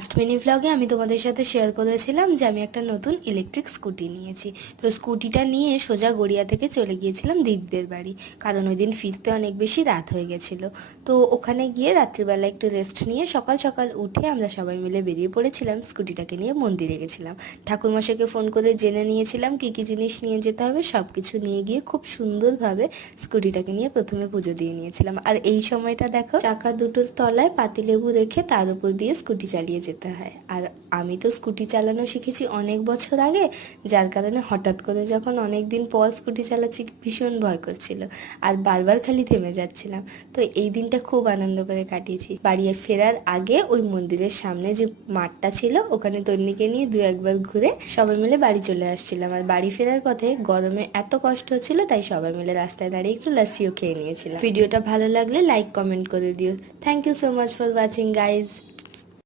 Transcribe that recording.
Last mini ভ্লগে আমি তোমাদের সাথে শেয়ার করেছিলাম যে আমি একটা নতুন ইলেকট্রিক স্কুটি নিয়েছি। তো স্কুটিটা নিয়ে সোজা গড়িয়া থেকে চলে গিয়েছিলাম দিদিদের বাড়ি, কারণ ওই দিন ফিরতে অনেক বেশি রাত হয়ে গেছিলো। তো ওখানে গিয়ে রাত্রিবেলা একটু রেস্ট নিয়ে সকাল সকাল উঠে আমরা সবাই মিলে বেরিয়ে পড়েছিলাম, স্কুটিটাকে নিয়ে মন্দিরে গেছিলাম। ঠাকুরমশাইকে ফোন করে জেনে নিয়েছিলাম কী কী জিনিস নিয়ে যেতে হবে, সব কিছু নিয়ে গিয়ে খুব সুন্দরভাবে স্কুটিটাকে নিয়ে প্রথমে পুজো দিয়ে নিয়েছিলাম। আর এই সময়টা দেখো, চাকা দুটোর তলায় পাতিলেবু রেখে তার উপর দিয়ে স্কুটি চালিয়ে যেতে হয়। আর আমি তো স্কুটি চালানো শিখেছি অনেক বছর আগে, যার কারণে হঠাৎ করে যখন অনেক দিন পর স্কুটি চালাচ্ছি ভীষণ ভয় করছিল আর বারবার খালি থেমে যাচ্ছিলাম। তো এই দিনটা খুব আনন্দ করে কাটিয়েছি। বাড়ি ফেরার আগে ওই মন্দিরের সামনে যে মাঠটা ছিল ওখানে তন্নিকে নিয়ে দু একবার ঘুরে সবাই মিলে বাড়ি চলে আসছিলাম। আর বাড়ি ফেরার পথে গরমে এত কষ্ট হচ্ছিল, তাই সবাই মিলে রাস্তায় দাঁড়িয়ে একটু লাস্সিও খেয়ে নিয়েছিলাম। ভিডিওটা ভালো লাগলে লাইক কমেন্ট করে দিও। Thank you so much for watching guys.